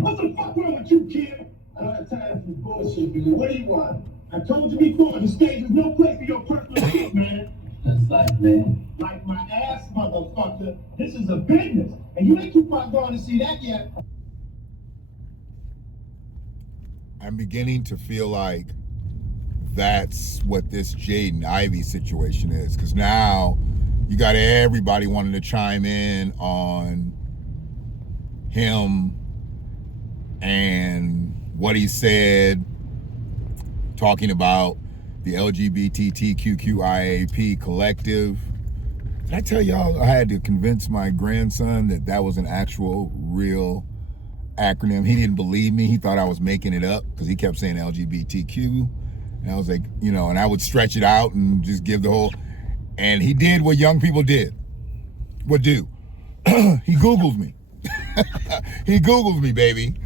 What the fuck wrong with you, kid? I don't have time for bullshit, dude. What do you want? I told you before, the stage is no place for your personal shit, man. That's like, man. Like my ass, motherfucker. This is a business, and you ain't too far gone to see that yet. I'm beginning to feel like that's what this Jaden Ivey situation is, because now you got everybody wanting to chime in on him and what he said, talking about the LGBTQIAP collective. Did I tell y'all I had to convince my grandson that that was an actual, real acronym? He didn't believe me. He thought I was making it up because he kept saying LGBTQ. And I was like, you know, and I would stretch it out and just give the whole, and he did what young people would do. He Googled me. He Googled me, baby.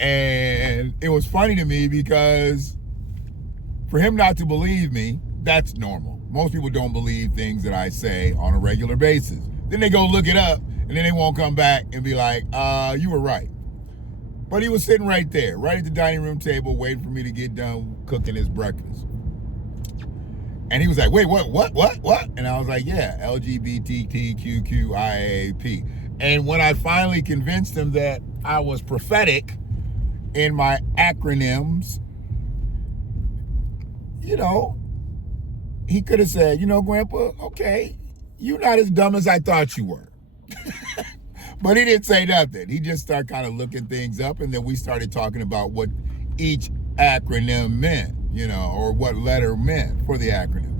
And it was funny to me because for him not to believe me, that's normal. Most people don't believe things that I say on a regular basis. Then they go look it up and then they won't come back and be like, you were right. But he was sitting right there, right at the dining room table, waiting for me to get done cooking his breakfast. And he was like, wait, what? And I was like, yeah, LGBTQIAP. And when I finally convinced him that I was prophetic in my acronyms, you know, he could have said, you know, Grandpa, okay, you're not as dumb as I thought you were. But he didn't say nothing. He just started kind of looking things up, and then we started talking about what each acronym meant, you know, or what letter meant for the acronym.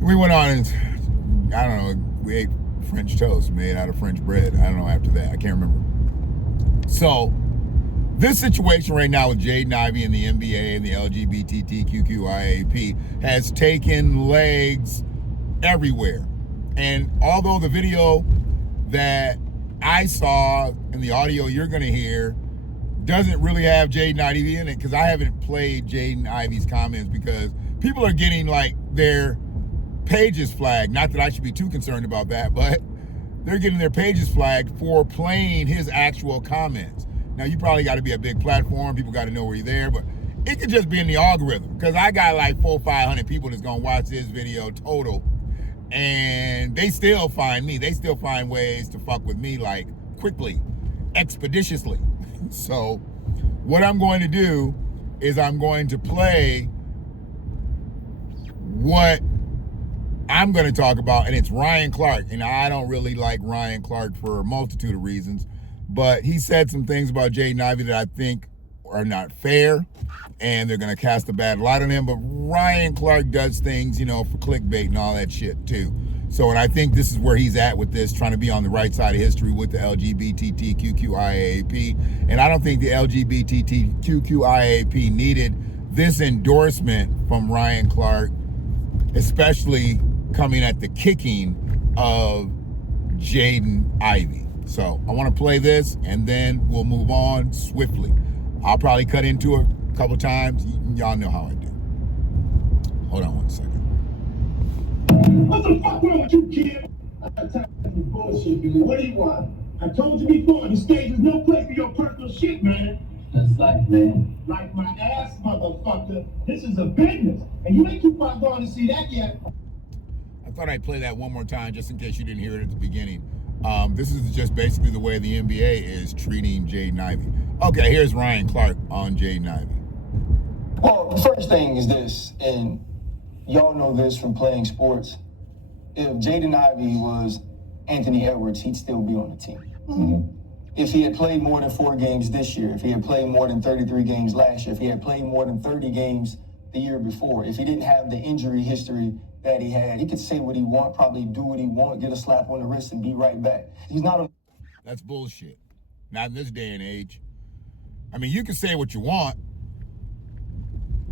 We went on and, I don't know, we ate French toast made out of French bread. I don't know after that. I can't remember. So this situation right now with Jaden Ivey and the NBA and the LGBTQIAP has taken legs everywhere. And although the video that I saw and the audio you're going to hear doesn't really have Jaden Ivey in it, because I haven't played Jaden Ivey's comments because people are getting like their pages flagged. Not that I should be too concerned about that, but they're getting their pages flagged for playing his actual comments. Now, you probably got to be a big platform. People got to know where you're there, but it could just be in the algorithm, because I got like 400 or 500 people that's going to watch this video total, and they still find me. They still find ways to fuck with me, like quickly, expeditiously. So what I'm going to do is I'm going to play what I'm going to talk about, and it's Ryan Clark. And I don't really like Ryan Clark for a multitude of reasons, but he said some things about Jaden Ivey that I think are not fair, and they're going to cast a bad light on him. But Ryan Clark does things, you know, for clickbait and all that shit too. So, and I think this is where he's at with this, trying to be on the right side of history with the LGBTQIAP. And I don't think the LGBTQIAP needed this endorsement from Ryan Clark, especially coming at the kicking of Jaden Ivey. So I want to play this, and then we'll move on swiftly. I'll probably cut into it a couple times. Y'all know how I do. Hold on one second. What the fuck wrong with you, kid? I don't have time for bullshit, dude. What do you want? I told you before, the stage is no place for your personal shit, man. That's like, man. Like my ass, motherfucker. This is a business, and you ain't too far gone to see that yet. I thought I'd play that one more time just in case you didn't hear it at the beginning. This is just basically the way the NBA is treating Jaden Ivey. Okay, here's Ryan Clark on Jaden Ivey. Well, the first thing is this, and y'all know this from playing sports. If Jaden Ivey was Anthony Edwards, he'd still be on the team. Mm-hmm. If he had played more than 4 games this year, if he had played more than 33 games last year, if he had played more than 30 games the year before, if he didn't have the injury history that he had, he could say what he want, probably do what he want, get a slap on the wrist, and be right back. He's not a... That's bullshit. Not in this day and age. I mean, you can say what you want.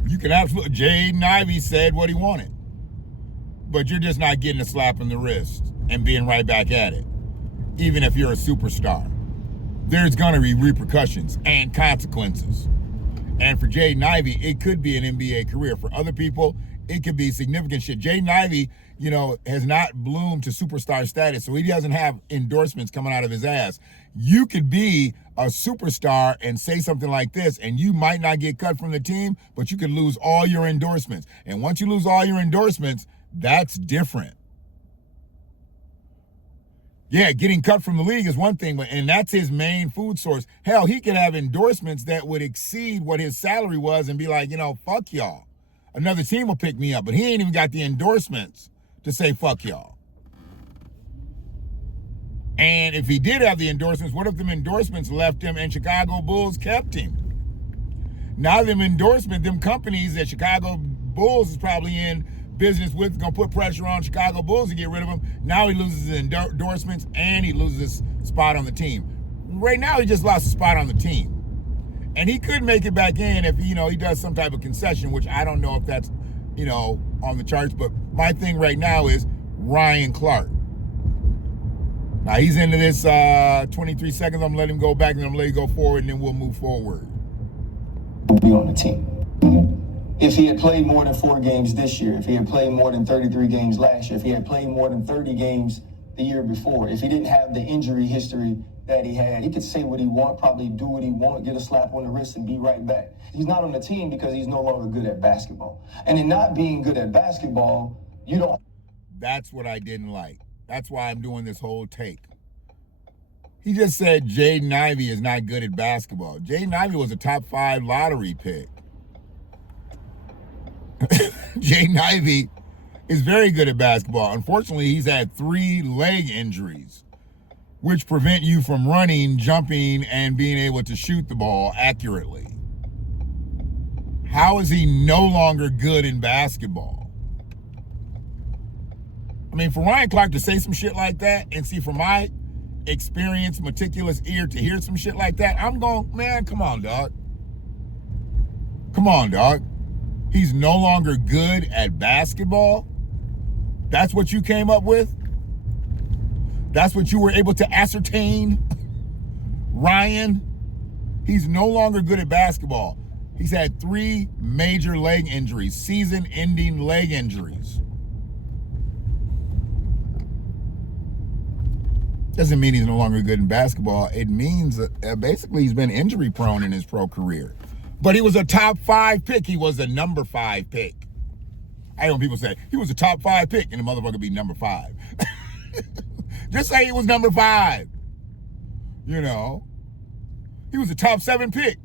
You can absolutely... Jaden Ivey said what he wanted. But you're just not getting a slap in the wrist and being right back at it. Even if you're a superstar. There's going to be repercussions and consequences. And for Jaden Ivey, it could be an NBA career. For other people, it could be significant shit. Jaden Ivey, has not bloomed to superstar status, so he doesn't have endorsements coming out of his ass. You could be a superstar and say something like this, and you might not get cut from the team, but you could lose all your endorsements. And once you lose all your endorsements, that's different. Yeah, getting cut from the league is one thing, and that's his main food source. Hell, he could have endorsements that would exceed what his salary was and be like, fuck y'all. Another team will pick me up, but he ain't even got the endorsements to say fuck y'all. And if he did have the endorsements, what if them endorsements left him and Chicago Bulls kept him? Now them companies that Chicago Bulls is probably in business with, gonna put pressure on Chicago Bulls to get rid of him. Now he loses his endorsements and he loses his spot on the team. Right now he just lost a spot on the team. And he could make it back in if, he does some type of concession, which I don't know if that's, on the charts. But my thing right now is Ryan Clark. Now he's into this 23 seconds. I'm letting him go back and I'm going to let him go forward and then we'll move forward. Be on the team. If he had played more than 4 games this year, if he had played more than 33 games last year, if he had played more than 30 games the year before, if he didn't have the injury history that he had, he could say what he want, probably do what he want, get a slap on the wrist and be right back. He's not on the team because he's no longer good at basketball. And in not being good at basketball, you don't. That's what I didn't like. That's why I'm doing this whole take. He just said Jaden Ivey is not good at basketball. Jaden Ivey was a top 5 lottery pick. Jaden Ivey is very good at basketball. Unfortunately, he's had 3 leg injuries, which prevent you from running, jumping, and being able to shoot the ball accurately. How is he no longer good in basketball? I mean, for Ryan Clark to say some shit like that and see from my experienced, meticulous ear to hear some shit like that, I'm going, man, come on, dog. Come on, dog. He's no longer good at basketball? That's what you came up with? That's what you were able to ascertain? Ryan, he's no longer good at basketball. He's had 3 major leg injuries, season-ending leg injuries. Doesn't mean he's no longer good in basketball. It means that basically he's been injury-prone in his pro career. But he was a top 5 pick. He was a number 5 pick. I know people say, he was a top 5 pick, and the motherfucker be number 5. Just say he was number 5. He was a top 7 pick.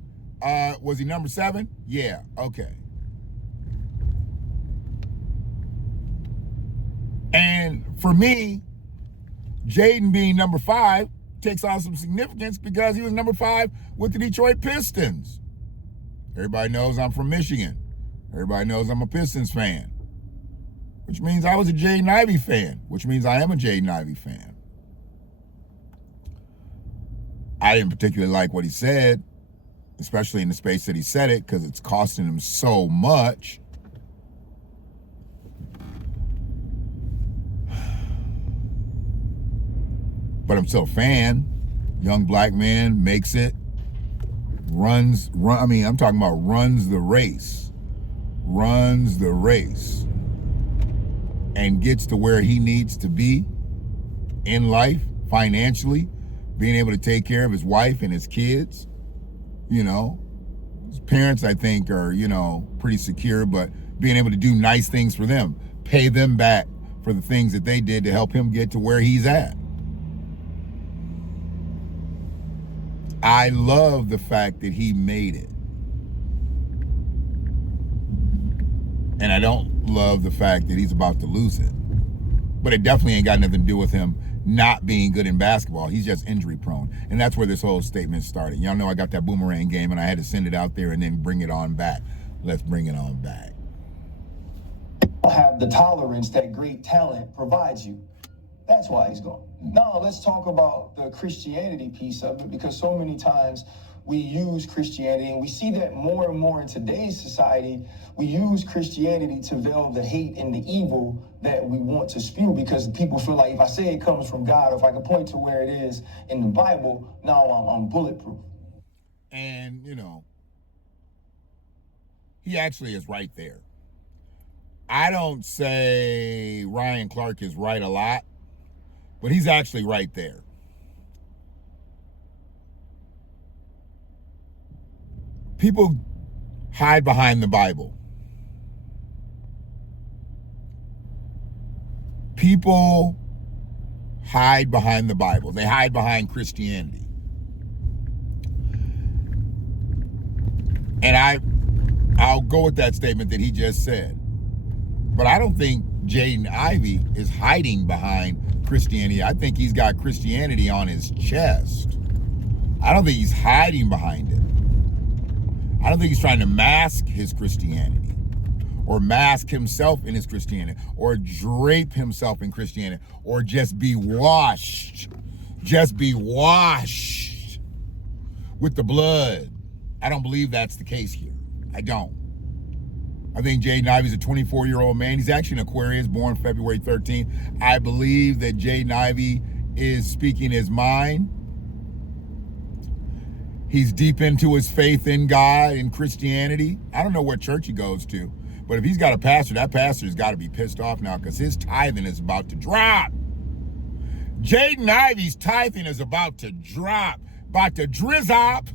Was he number 7? Yeah, okay. And for me, Jaden being number 5 takes on some significance because he was number 5 with the Detroit Pistons. Everybody knows I'm from Michigan. Everybody knows I'm a Pistons fan, which means I was a Jaden Ivey fan, which means I am a Jaden Ivey fan. I didn't particularly like what he said, especially in the space that he said it, because it's costing him so much. But I'm still a fan. Young black man makes it. I'm talking about runs the race. Runs the race. And gets to where he needs to be in life, financially, being able to take care of his wife and his kids. His parents, I think, are, pretty secure, but being able to do nice things for them, pay them back for the things that they did to help him get to where he's at. I love the fact that he made it. And I don't love the fact that he's about to lose it. But it definitely ain't got nothing to do with him not being good in basketball. He's just injury prone. And that's where this whole statement started. Y'all know I got that boomerang game and I had to send it out there and then bring it on back. Let's bring it on back. Have the tolerance that great talent provides you. That's why he's gone. Now let's talk about the Christianity piece of it, because so many times we use Christianity, and we see that more and more in today's society. We use Christianity to veil the hate and the evil that we want to spew, because people feel like if I say it comes from God, or if I can point to where it is in the Bible, now I'm bulletproof. And, he actually is right there. I don't say Ryan Clark is right a lot, but he's actually right there. People hide behind the Bible. People hide behind the Bible. They hide behind Christianity. And I'll go with that statement that he just said. But I don't think Jaden Ivey is hiding behind Christianity. I think he's got Christianity on his chest. I don't think he's hiding behind it. I don't think he's trying to mask his Christianity or mask himself in his Christianity or drape himself in Christianity or just be washed with the blood. I don't believe that's the case here. I don't. I think Jaden Ivey's a 24-year-old man. He's actually an Aquarius, born February 13th. I believe that Jaden Ivey is speaking his mind. He's deep into his faith in God and Christianity. I don't know what church he goes to, but if he's got a pastor, that pastor's got to be pissed off now because his tithing is about to drop. Jaden Ivey's tithing is about to drop, about to drizzop.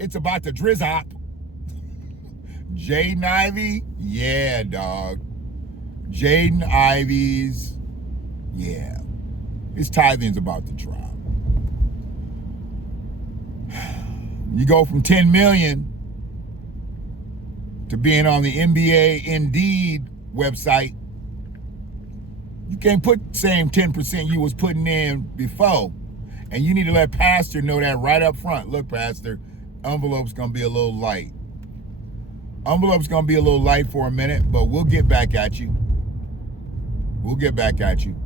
It's about to drizzop. Jaden Ivey, yeah, dog. Jaden Ivey's, yeah. His tithing's about to drop. You go from 10 million to being on the NBA Indeed website. You can't put the same 10% you was putting in before. And you need to let Pastor know that right up front. Look, Pastor, envelope's gonna be a little light. Envelope's gonna be a little light for a minute, but we'll get back at you. We'll get back at you.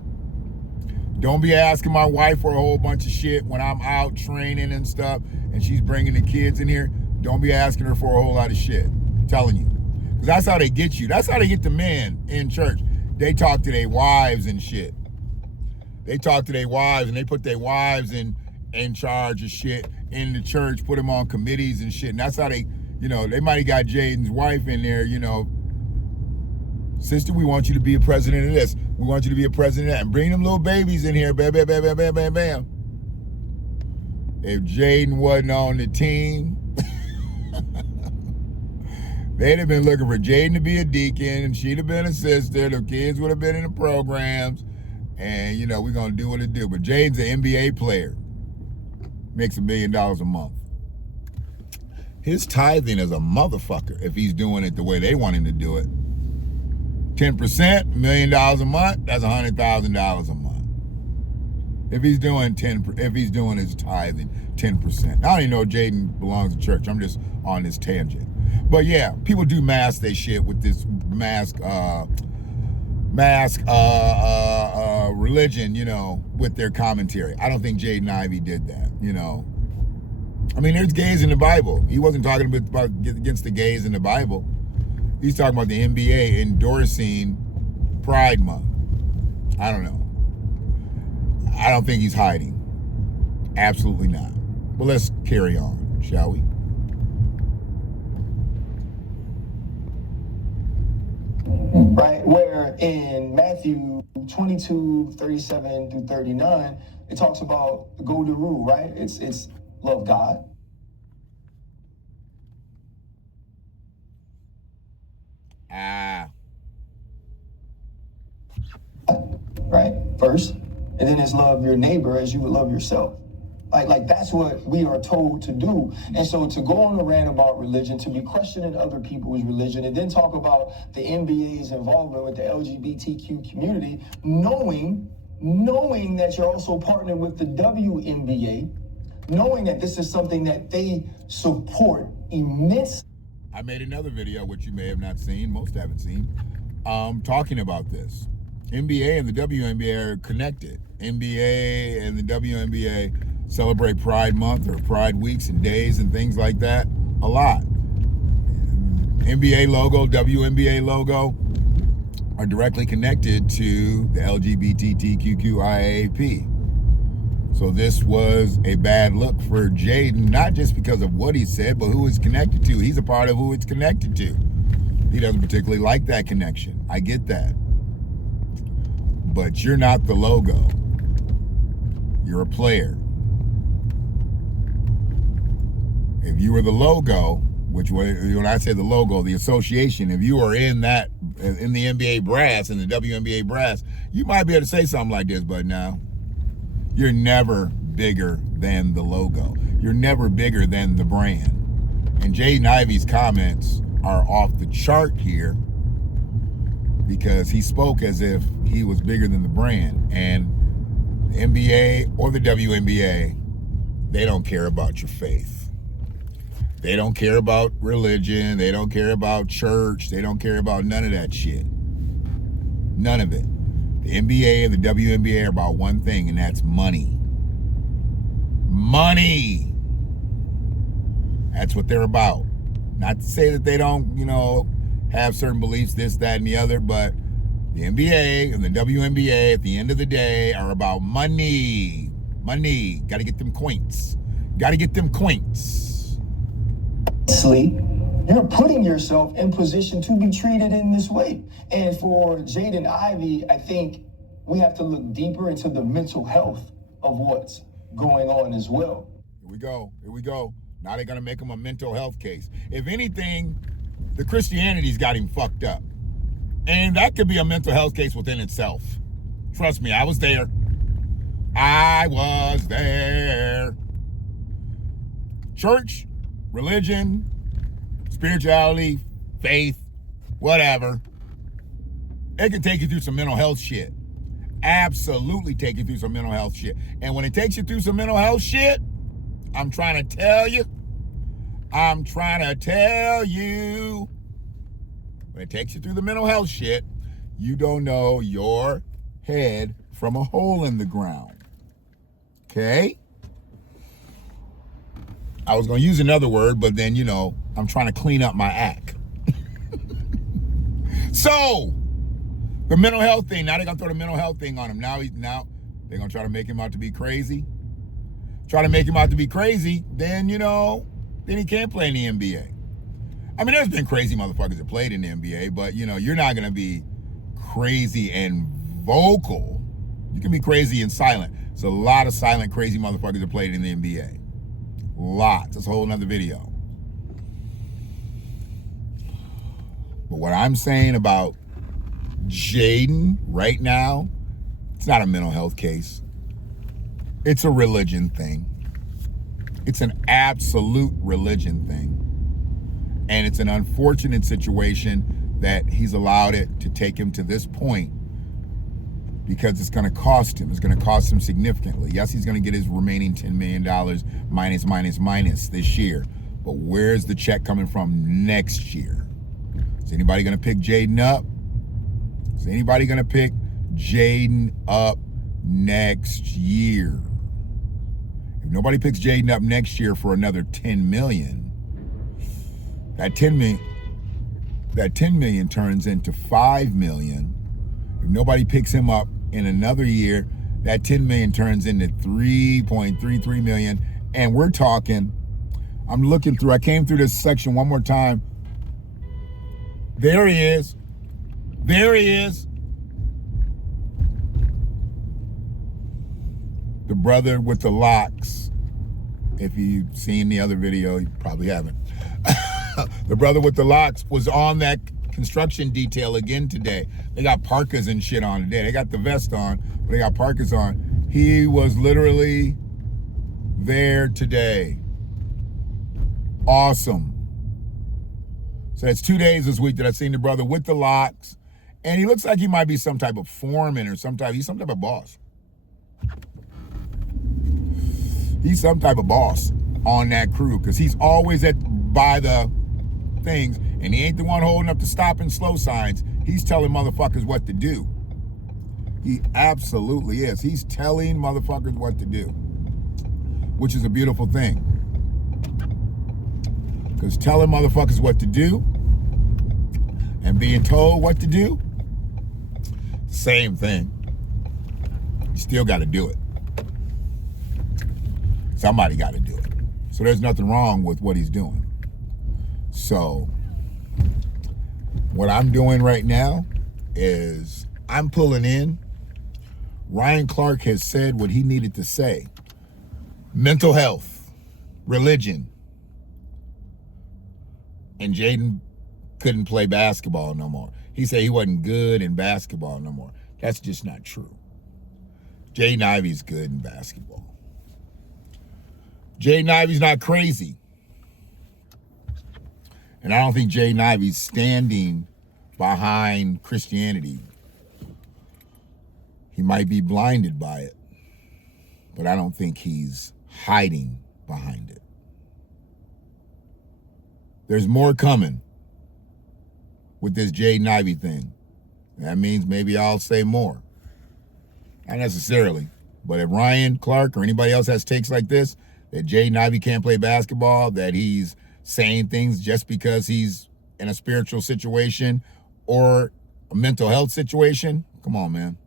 Don't be asking my wife for a whole bunch of shit when I'm out training and stuff and she's bringing the kids in here. Don't be asking her for a whole lot of shit. I'm telling you. Because that's how they get you. That's how they get the men in church. They talk to their wives and shit. They talk to their wives and they put their wives in charge of shit in the church, put them on committees and shit. And that's how they, they might have got Jaden's wife in there, sister, we want you to be a president of this. We want you to be a president of that. And bring them little babies in here. Bam, bam, bam, bam, bam, bam, bam. If Jaden wasn't on the team, they'd have been looking for Jaden to be a deacon, and she'd have been a sister. The kids would have been in the programs. And, we're going to do what it do. But Jaden's an NBA player. Makes $1 million a month. His tithing is a motherfucker if he's doing it the way they want him to do it. 10%, $1 million a month, that's $100,000 a month. If he's doing his tithing 10%. I don't even know Jaden belongs to church. I'm just on this tangent. But yeah, people do mask their shit with this mask religion, with their commentary. I don't think Jaden Ivey did that, I mean, there's gays in the Bible. He wasn't talking about against the gays in the Bible. He's talking about the NBA endorsing Pride Month. I don't know. I don't think he's hiding. Absolutely not. But let's carry on, shall we? Right, where in Matthew 22:37 through 39, it talks about the golden rule, right? It's love God. Right, first, and then it's love your neighbor as you would love yourself. Like that's what we are told to do. And so to go on a rant about religion, to be questioning other people's religion, and then talk about the NBA's involvement with the LGBTQ community, knowing that you're also partnering with the WNBA, knowing that this is something that they support immensely. I made another video, which you may have not seen, most haven't seen, talking about this. NBA and the WNBA are connected. NBA and the WNBA celebrate Pride Month or Pride Weeks and days and things like that a lot. NBA logo, WNBA logo are directly connected to the LGBTQIAP. So this was a bad look for Jaden, not just because of what he said, but who it's connected to. He's a part of who it's connected to. He doesn't particularly like that connection. I get that. But you're not the logo. You're a player. If you were the logo, which when I say the logo, the association, if you are in the NBA brass, in the WNBA brass, you might be able to say something like this, but now you're never bigger than the logo. You're never bigger than the brand. And Jaden Ivey's comments are off the chart here because he spoke as if he was bigger than the brand. And the NBA or the WNBA, they don't care about your faith. They don't care about religion. They don't care about church. They don't care about none of that shit. None of it. The NBA and the WNBA are about one thing, and that's money. Money. That's what they're about. Not to say that they don't, have certain beliefs, this, that, and the other, but the NBA and the WNBA at the end of the day are about money. Money. Got to get them coins. Got to get them coins. You're putting yourself in position to be treated in this way. And for Jaden Ivey, I think we have to look deeper into the mental health of what's going on as well. Here we go. Now they're going to make him a mental health case. If anything, the Christianity's got him fucked up. And that could be a mental health case within itself. Trust me, I was there. Church, religion, spirituality, faith, whatever. It can take you through some mental health shit. Absolutely take you through some mental health shit. And when it takes you through some mental health shit, I'm trying to tell you, when it takes you through the mental health shit, you don't know your head from a hole in the ground. Okay? I was going to use another word, but then, I'm trying to clean up my act. So, the mental health thing, now they're going to throw the mental health thing on him. Now they're going to try to make him out to be crazy. Then, then he can't play in the NBA. I mean, there's been crazy motherfuckers that played in the NBA, but, you're not going to be crazy and vocal. You can be crazy and silent. There's a lot of silent, crazy motherfuckers that played in the NBA. Lots. That's a whole nother video. But what I'm saying about Jaden right now, it's not a mental health case. It's a religion thing. It's an absolute religion thing. And it's an unfortunate situation that he's allowed it to take him to this point because it's going to cost him. It's going to cost him significantly. Yes, he's going to get his remaining $10 million minus this year. But where's the check coming from next year? Is anybody going to pick Jaden up? Is anybody going to pick Jaden up next year? If nobody picks Jaden up next year for another $10 million, that $10 million turns into $5 million. If nobody picks him up in another year, that $10 million turns into $3.33 million. And we're talking, I came through this section one more time. There he is. The brother with the locks. If you've seen the other video, you probably haven't. The brother with the locks was on that construction detail again today. They got parkas and shit on today. They got the vest on, but they got parkas on. He was literally there today. Awesome. So that's 2 days this week that I've seen the brother with the locks. And he looks like he might be some type of foreman or he's some type of boss. He's some type of boss on that crew because he's always by the things, and he ain't the one holding up the stop and slow signs. He's telling motherfuckers what to do. He absolutely is. He's telling motherfuckers what to do, which is a beautiful thing. Because telling motherfuckers what to do and being told what to do, same thing. You still got to do it. Somebody got to do it. So there's nothing wrong with what he's doing. So What I'm doing right now is I'm pulling in. Ryan Clark has said what he needed to say. Mental health, religion, and Jaden couldn't play basketball no more. He said he wasn't good in basketball no more. That's just not true. Jaden Ivey's good in basketball. Jaden Ivey's not crazy. And I don't think Jaden Ivey's standing behind Christianity. He might be blinded by it, but I don't think he's hiding behind it. There's more coming with this Jaden Ivey thing. That means maybe I'll say more. Not necessarily, but if Ryan Clark or anybody else has takes like this, that Jaden Ivey can't play basketball, that he's saying things just because he's in a spiritual situation or a mental health situation, come on, man.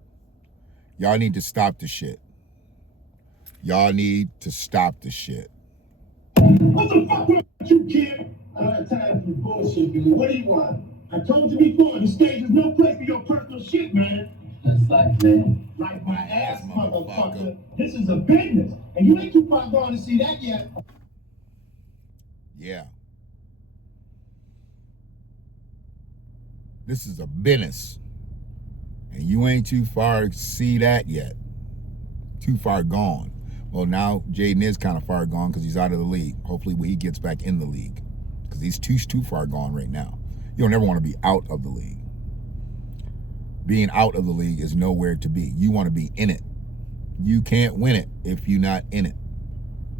Y'all need to stop the shit. Y'all need to stop the shit. What the fuck wrong with you, kid? I don't have time for bullshit, dude. What do you want? I told you before, the stage is no place for your personal shit, man. That's life, man. Like my ass, motherfucker. This is a business, and you ain't too far gone to see that yet. Yeah. This is a business. And you ain't too far to see that yet. Too far gone. Well, now Jaden is kind of far gone because he's out of the league. Hopefully when he gets back in the league. Because he's too far gone right now. You don't ever want to be out of the league. Being out of the league is nowhere to be. You want to be in it. You can't win it if you're not in it.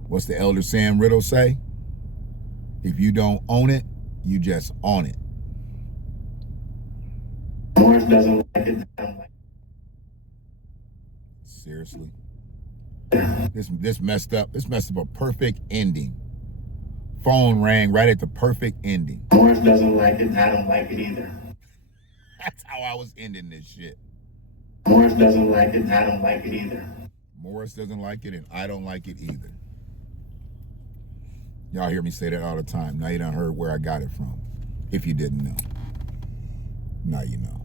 What's the elder Sam Riddle say? If you don't own it, you just own it. Morris doesn't like it. Seriously. This messed up. This messed up a perfect ending. Phone rang right at the perfect ending. Morris doesn't like it, and I don't like it either. That's how I was ending this shit. Morris doesn't like it, and I don't like it either. Morris doesn't like it, and I don't like it either. Y'all hear me say that all the time. Now you done heard where I got it from. If you didn't know. Now you know.